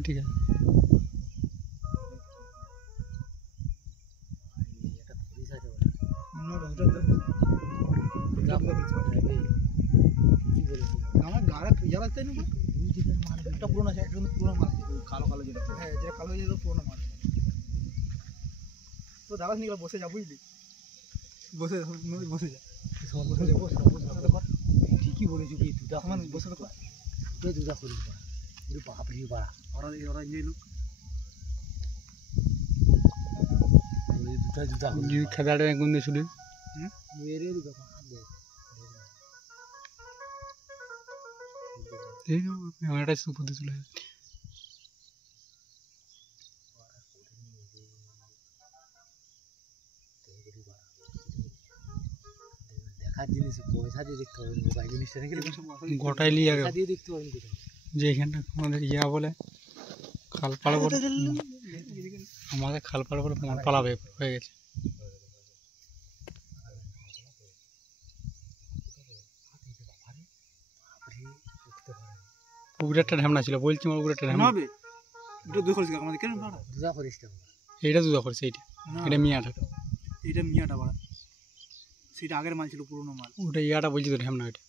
ঠিক আছে আমার গাড়া ইয়া লাগতে না একটা পুরনো আছে একটা পুরনো মাল আছে কালো কালো যেটা হ্যাঁ যেটা কালো হয়ে যেত পুরনো মাল তো দাদা নিয়ে বসে যা বুঝলি বসে বসে যা বসে যাবো ঠিকই বলেছি কি দুটা আমার বসে তো দুটা করি বাপরে বাড়া ওরা ওরা নিয়ে লোক দুটা দুটা খেদাটা কোন দিয়ে শুনে মেরে দিবে আমার একটা সুপুর দিয়ে চলে যাচ্ছে দেখার জিনিস পয়সা দিয়ে দেখতে হবে মোবাইল জিনিসটা নাকি গোটাই লিয়ে পয়সা দিয়ে দেখতে হবে যে এখানটা আমাদের ইয়া বলে খালপাড়া বলে আমাদের খালপাড়া বলে মনপালা হয়ে গেছে পুকুরে একটা ঢ্যামনা ছিল বলছি আমার পুকুরে একটা ঢ্যামনা হবে এটা দুধ করিস আমাদের কেন দুধা করিস এইটা দুধা করেছে এইটা এটা মিয়াটা এটা মিয়াটা বাড়া সেটা আগের মাল ছিল পুরোনো মাল ওটা ইয়াটা বলছি তো ঢ্যামনা ওইটা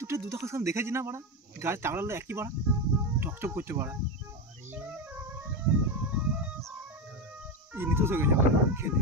দুটো দুধা করিস দেখেছি না বাড়া গাছ চাগড়ালো একই বাড়া চকচক করতে বাড়া এই নিতে হয়ে গেছে খেলে